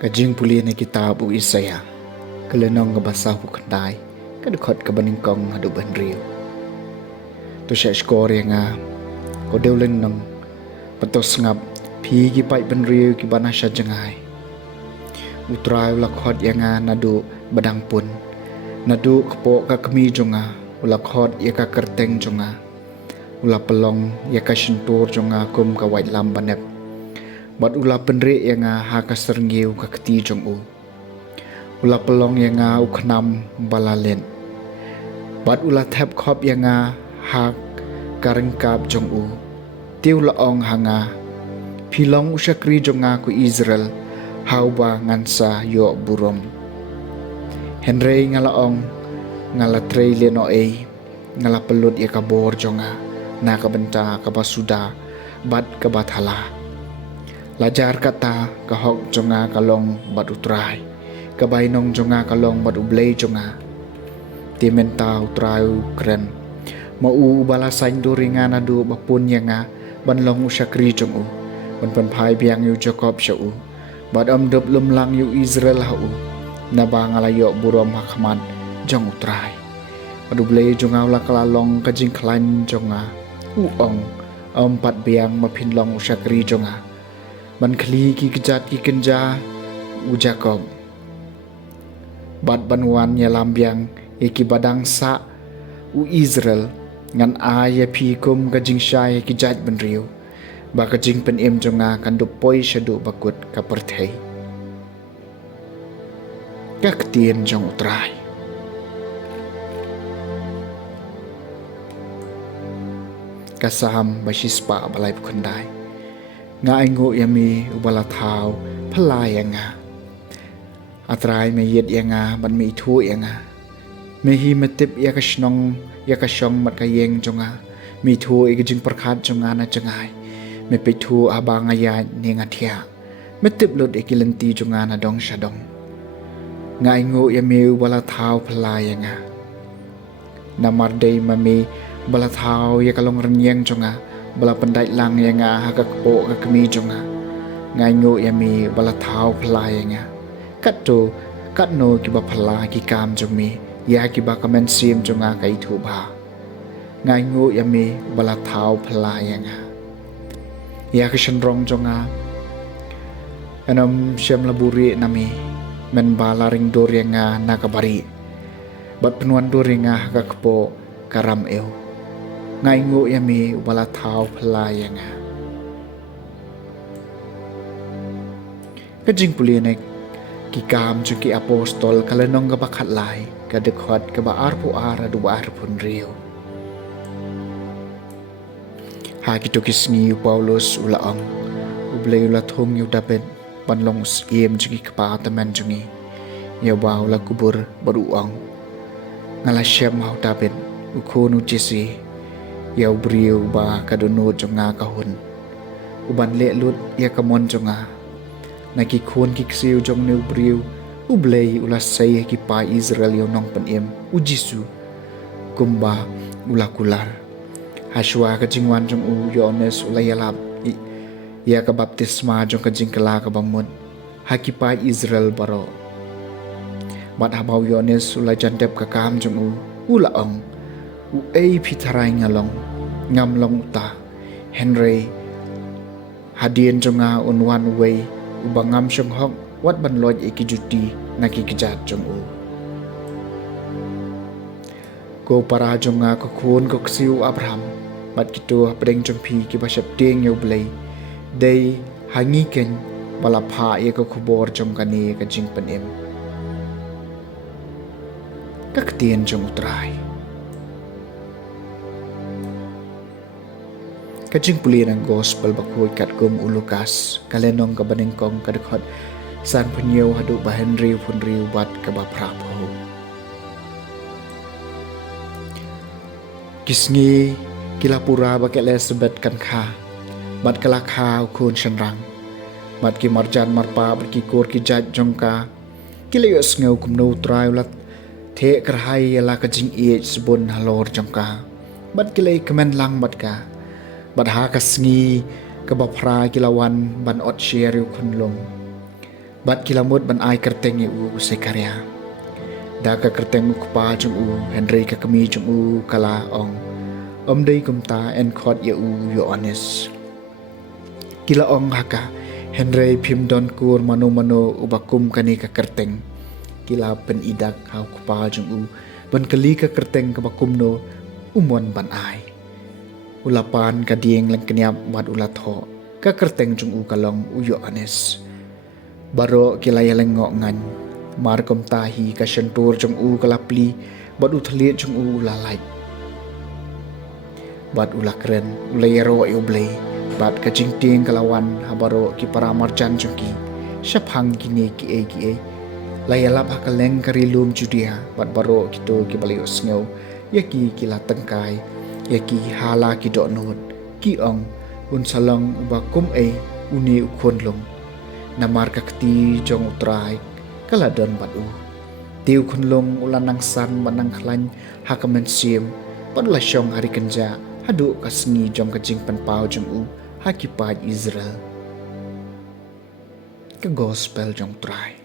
Kajing puli na kitab u Isaya, kalenong nga basa ko kanday, kadukot ka baningkong nga duban riyo. To siya skore nga, kodewlen ng patos nga pigi pa'y banriyo kibana siya jangay. Utrayo lakhot ya nga nadu badang pun, nadu kapo kakmidyo nga, ulakhot ya kakerteng jo nga, ulapalong ya kasintur jo nga kum kawait lambanep. Bat ula penri yang haka serenggiu ka keti jong u. Ula pelong yang uknam balalen. Bat ula tap khop yang hak karengkap jong u. Tiu laong hanga. Pilong usakri jong ku Israel. Hauba ngansa yo burom. Henry ngalaong ngalatrei leno ei. Ngalapelut ya kabor jong na kabenta kabasuda. Bat kabathala. Lajar kata kahok jonga kalong bat utray, kabainong jonga kalong bat ublay jonga. Timenta utrayu kren, mau balasain duringa nadu bapun yanga banlong usakri jong u, banpanpai biang yu Jacob sya u, bat amdep lumlang yu Israel ha u, nabangalayo burom hakamat jong utray. Bat ublay jonga ula kalalong kajing klain jonga, uong empat biang mapinlong usakri jonga. Ban kli ki kejat ki kenja u Jacob. Bat banwan ya lambiang iki badang sa u Israel ngan aya pikum kajing syai kejat benriu. Ba kajing penim jonga kan dupoi syadu bakut kaperthei. Kaktien jong utrai. Kasam basispa balai kundai. Nga ingo yami ubala thao phalai nga atrai me yet nga ban me thu nga me hi metip ya kashnong ya kasyong mat kayeng jonga me thu igjing perkhat jonga na jangai me pe thu abanga ya ni nga thia metip lot ikilenti jonga na dong shadong nga ingo yami ubala thao phalai nga namardei mami bala thao ya kalong renyeng jonga bala pandai lang yang haka kapo kakmi jonga ngai ngo yami bala thao phlai nga katto katno ki ba phla ki kam jongmi ya ki ba kamen sim jonga kai thu ba ngai ngo yami bala thao phlai nga ya ka shenrong jonga anam shem laburi nami men bala ring dor yang nakabari bat penuan dor yang haka kapo karam eo ngai ngo yami wala thao phlai nga kajing pulinek ki kam chu ki apostol kalenong ga bakhat lai ka dekhot ka ba arpu ara du ar pun rio ha ki to kisni Paulus ulaong ublay ula thong yu daben panlong iem chu ki kpa tamen jungi ya ba ula kubur baruang ngala syam hau daben ukhonu jisi yaw brio ba kadunod jonga kahun uban le lut ya kamon jonga nakikhon kiksiu jong new brio ublay ulasay ki pa Israel yaw nong panem ujisu kumba ulakular haswa kajingwan jong u Yones ulayalap ya ka baptisma jong kajing kala ka bamud hakipa Israel baro bat habaw Yones ulajantep ka kam jong u ulaong u ay pitharay ngalong ngamlong uta Henry hadien jonga unwan way ubangam syong hok wat ban loj ikijuti nakikijat jong u ko para jonga ko khun ko siu Abraham bat kitu pedeng jompi ki basap ding yo blai dei hangi ken bala pha ye ko khubor jom kani ka jing panem ka ktien jong utrai ka jing puli nang gospel bakoi kat kum ulukas kalenong ka baning kong ka dekhot san phnyeu hadu ba henry phunri wat ka ba phra pho kisngi kila pura ba ke le sebet kan kha bat kala kha khun shanrang bat ki marjan marpa bat ki kor ki jat jongka kila yo sneu kum no trai lat the krhai la ka jing e sbon halor jongka bat kila kemen lang bat ka bat ha ka sngi ka ba phra kilawan ban ot share khun long bat kilamut ban ai kerteng u se karya da ka kerteng ku pa jung u henry ka kami jung u kala ong dei kum ta en khot ye u yo honest kila ong haka henry phim don kur mano ubakum kani ka kerteng kila pen idak hau ku pa jung u ban kali ka kerteng ka bakum no umon ban ai ulapan ka dieng lang kanyap wat ulatho ka kerteng jung u kalong u yo honest baro kila yaleng ngok ngan mar kom tahi ka shentur jong u kalapli bad uthli jong u lalai bad ulakren ulayero yoblay bad ka jingting kalawan habaro ki paramarjan jong ki shaphang kini ki e layalap hakaleng karilum judia bad baro kito ki balayo sngew yaki kila tengkai yaki hala ki donot ki ong un salong ubakum uni ukhonlong namar kakti jong utrai kaladon batu tiu khunlong ulanang san manang khlan hakamen sim padla syong hari kenja hadu kasngi jong kajing panpau jong u hakipat Israel ke gospel jong utrai